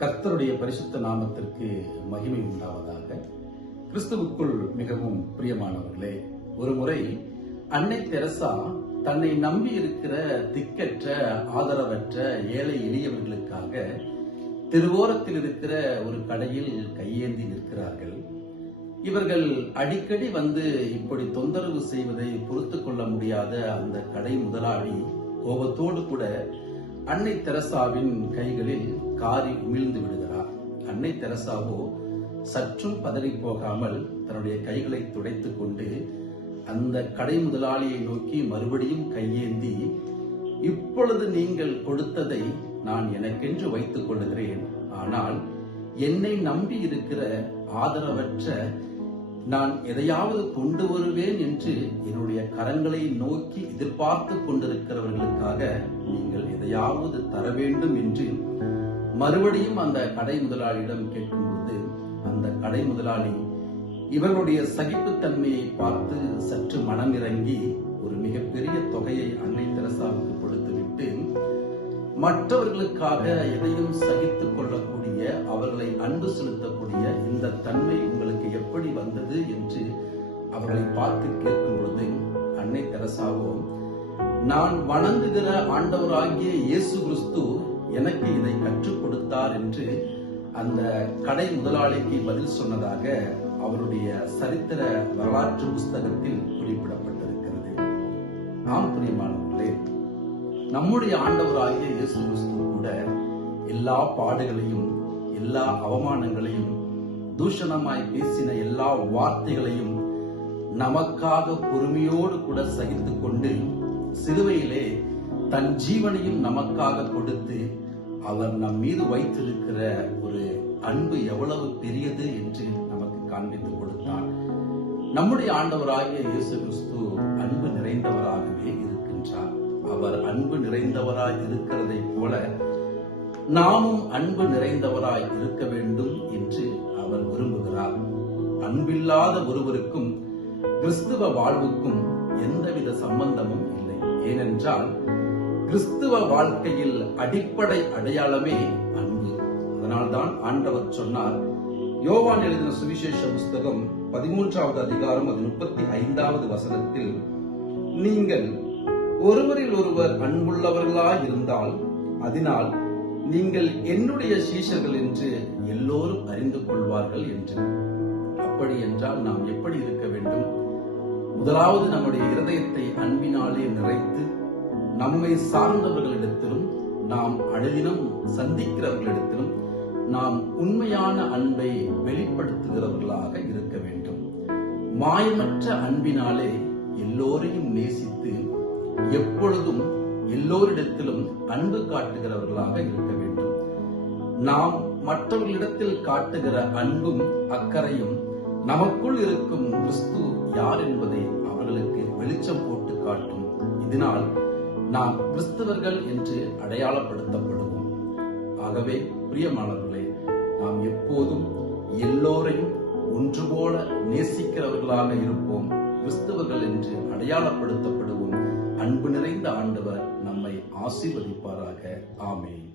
கர்த்தருடைய பரிசுத்த நாமத்திற்கு மகிமை உண்டாவதாக. கிறிஸ்துவுக்குள் மிகவும் பிரியமானவர்களே, ஒரு முறை அன்னை தெரசா தன்னை நம்பி இருக்கிற திக்கற்ற, ஆதரவற்ற, ஏழை எளியவர்களுக்காக தெருவோரத்தில் இருக்கிற ஒரு கடையில் கையேந்தி நிற்கிறார்கள். இவர்கள் அடிக்கடி வந்து இப்படி தொந்தரவு செய்வதை பொறுத்து கொள்ள முடியாத அந்த கடை முதலாளி கோபத்தோடு கூட அன்னை தெரசாவின் கைகளில் காரி உமிழ்ந்து விடுகிறார். அன்னை தெரசாவோ சற்றும் பதறி போகாமல் தன்னுடைய கைகளை துடைத்துக் கொண்டு அந்த கடை முதலாளியை நோக்கி மறுபடியும் கையேந்தி, இப்பொழுது நீங்கள் கொடுத்ததை நான் எனக்கென்று வைத்துக் கொள்கிறேன். ஆனால் என்னை நம்பி இருக்கிற ஆதரவற்ற, நான் எதையாவது கொண்டு வருவேன் என்று என்னுடைய கரங்களை நோக்கி எதிர்பார்த்து கொண்டிருக்கிறவர்களுக்காக நீங்கள் எதையாவது தர வேண்டும் என்று மறுபடியும் அந்த கடை முதலாளியிடம் கேட்கும்போது, அந்த கடை முதலாளி இவர்களுடைய சகிப்புத்தன்மையை பார்த்து சற்று மனமிறங்கி ஒரு மிகப்பெரிய தொகையை அன்னை தெரசாவுக்கு கொடுத்துவிட்டு, மற்றவர்களுக்காக எதையும் சகித்துக் கொள்ளக்கூடிய, அவர்களை அன்பு செலுத்தக்கூடிய இந்த தன்மை உங்களுக்கு எப்படி வந்தது என்று அவர்களை பார்த்து கேட்கும் பொழுது, அன்னை தெரசாவோ, நான் வணங்குகிற ஆண்டவராகிய இயேசு கிறிஸ்து எனக்கு இதை கற்றுக் கொடுத்தார் என்று அந்த கடை முதலாளிக்கு பதில் சொன்னதாக அவருடைய சரித்திர வரலாற்று புஸ்தகத்தில் குறிப்பிடப்பட்டிருக்கிறது. நாம் பிரியமானவர்களே, நம்முடைய ஆண்டவராகிய இயேசு கிறிஸ்து கூட எல்லா பாடுகளையும், எல்லா அவமானங்களையும், தூஷணமாய் பேசின எல்லா வார்த்தைகளையும் நமக்காக பொறுமையோடு கூட சகித்துக் கொண்டு சிலுவையிலே தன் ஜீவனையும் நமக்காக கொடுத்து அவர் நம் மீது வைத்திருக்கிற ஒரு அன்பு எவ்வளவு பெரியது என்று நமக்கு காண்பித்து கொடுத்தார். நம்முடைய ஆண்டவராகிய இயேசு கிறிஸ்து அன்பு நிறைந்தவராகவே இருக்கின்றார். அவர் அன்பு நிறைந்தவராய் இருக்கிறதை போல நாமும் அன்பு நிறைந்தவராய் இருக்க வேண்டும் என்று அவர் விரும்புகிறார். அன்பில்லாத ஒருவருக்கும் கிறிஸ்துவ வாழ்வுக்கும் எந்தவித சம்பந்தமும் இல்லை. ஏனென்றால் கிறிஸ்துவ வாழ்க்கையில் அடிப்படை அடையாளமே அன்பு. அதனால்தான் ஆண்டவர் சொன்னார், யோவான் எழுதின சுவிசேஷ புஸ்தகம் 13வது அதிகாரம் 35வது வசனத்தில், நீங்கள் ஒருவரில் ஒருவர் அன்புள்ளவர்களாய் இருந்தால் அதனால் நீங்கள் என்னுடைய சீஷர்கள் என்று எல்லோரும் அறிந்து கொள்வார்கள் என்று. அப்படி என்றால் நாம் எப்படி இருக்க வேண்டும்? முதலாவது நம்முடைய இருதயத்தை அன்பினாலே நிறைத்து நம்மை சார்ந்தவர்களிடத்திலும், நாம் அனுதினம் சந்திக்கிறவர்களிடத்திலும் நாம் உண்மையான அன்பை வெளிப்படுத்துகிறவர்களாக இருக்க வேண்டும். மாயமற்ற அன்பினாலே எல்லோரையும் நேசித்து எப்பொழுதும் எல்லோரிடத்திலும் அன்பு காட்டுகிறவர்களாக இருக்க வேண்டும். நாம் மற்றவர்களிடத்தில் காட்டுகிற அன்பும் அக்கறையும் நமக்குள் இருக்கும் கிறிஸ்து யார் என்பதை அவர்களுக்கு வெளிச்சம் போட்டு காட்டும். இதனால் நாம் கிறிஸ்தவர்கள் என்று அடையாளப்படுத்தப்படுவோம். ஆகவே பிரியமானவர்களே, நாம் எப்போதும் எல்லோரையும் ஒன்று போல நேசிக்கிறவர்களாக இருப்போம். கிறிஸ்தவர்கள் என்று அடையாளப்படுத்தப்படுவோம். அன்பு நிறைந்த ஆண்டவர் நம்மை ஆசீர்வதிப்பாராக. ஆமென்.